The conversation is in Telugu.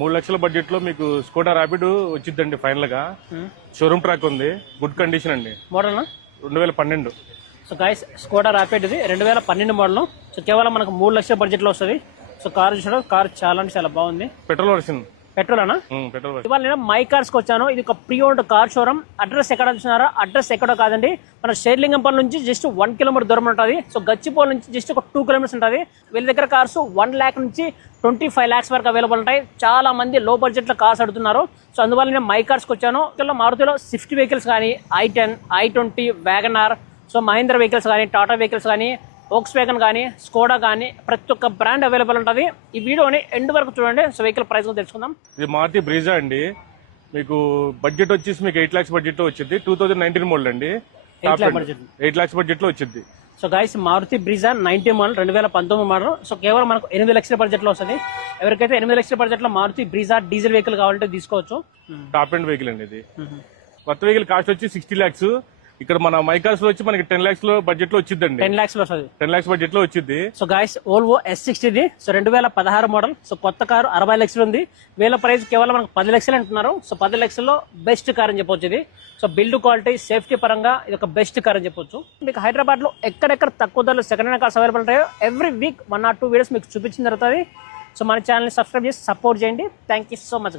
3 లక్షల బడ్జెట్ లో మీకు స్కోడా ర్యాపిడ్ వచ్చిందండి ఫైనల్ గా. షోరూమ్ ట్రాక్ ఉంది, గుడ్ కండిషన్ అండి. Model 2012. So guys Skoda rapid ఇది 2012 మోడల్. సో కేవలం మనకు 3 లక్షల బడ్జెట్ లో వస్తుంది. సో కార్ చూసాడు, కార్ చాలా అంటే చాలా బాగుంది. Petrol version. పెట్రోల్ అన్నా? పెట్రోల్. ఇవాళ నేను మై కార్స్ కి వచ్చాను. ఇది ఒక pre owned car showroom. Address ఎక్కడ చూసినారా? అడ్రస్ ఎక్కడో కాదండి, మన షేర్లింగంపల్లి నుంచి జస్ట్ 1 కిలోమీటర్ దూరం ఉంటుంది. సో గచ్చిపోల్ నుంచి జస్ట్ ఒక 2 కిలోమీటర్స్ ఉంటుంది. వీళ్ళ దగ్గర కార్స్ 1 lakh నుంచి 25 lakhs వరకు అవైలబుల్ ఉంటాయి. చాలా మంది లో బడ్జెట్ లో కార్స్ అడుగుతున్నారు. సో అందువల్ల నేను మై కార్స్ కి వచ్చాను. ఇక్కడ మారుతిలో స్విఫ్ట్ వెహికల్స్ కానీ, i10, i20, WagonR, so Mahindra vehicles కానీ, టాటా వెహికల్స్ కానీ, వోక్స్ వ్యాగన్ కానీ, స్కోడా కానీ ప్రతి ఒక్క బ్రాండ్ అవైలబుల్ ఉంటుంది. ఈ వీడియోని ఎండ్ వరకు చూడండి. సో వెహికల్ ప్రైస్ తెలుసుకుందాం. ఇది మారుతి బ్రీజా అండి. మీకు బడ్జెట్ వచ్చేసి మీకు 8 lakhs బడ్జెట్ లో వచ్చింది. 2019 మోడల్ అండి. 8 lakhs బడ్జెట్ లో వచ్చింది. So guys Maruti Brezza 90 model, 2019 model. So కేవలం మనకు 8 లక్షల బడ్జెట్ లో వస్తుంది. ఎవరికైతే 8 లక్షల బడ్జెట్ లో మారుతి బ్రీజా డీజిల్ వెహికల్ కావాలంటే తీసుకోవచ్చు. టాప్ ఎండ్ వెహికల్ అండి ఇది. కొత్త వెహికల్ కాస్ట్ వచ్చి 60 lakhs. ఇక్కడ మన మైకార్స్ లో వచ్చి మనకి 10 lakhs లో బడ్జెట్ లో వచ్చిందండి. 10 lakhs లో వస్తుంది. 10 lakhs బడ్జెట్ లో వచ్చింది. సో గైస్ ఓల్వో S60 ఇది. So 2016 model. సో కొత్త కారు 60 లక్షలు ఉంది. వీళ్ళ ప్రైస్ కేవలం మనకు 10 లక్షలు అంటున్నారు. సో 10 లక్షల్లో బెస్ట్ కార్ అని చెప్పొచ్చు ఇది. సో బిల్డ్ క్వాలిటీ, సేఫ్టీ పరంగా ఇది ఒక బెస్ట్ కార్ అని చెప్పొచ్చు. మీకు హైదరాబాద్ లో ఎక్కడెక్కడ తక్కువ ధరలో సెకండ్ హ్యాండ్ కార్స్ అవైలబుల్ ఉంటాయో ఎవ్రీ వీక్ 1 or 2 వీడియోస్ మీకు చూపించిన జరుగుతుంది. సో మన ఛానల్ ని సబ్స్క్రైబ్ చేసి సపోర్ట్ చేయండి. Thank you so much.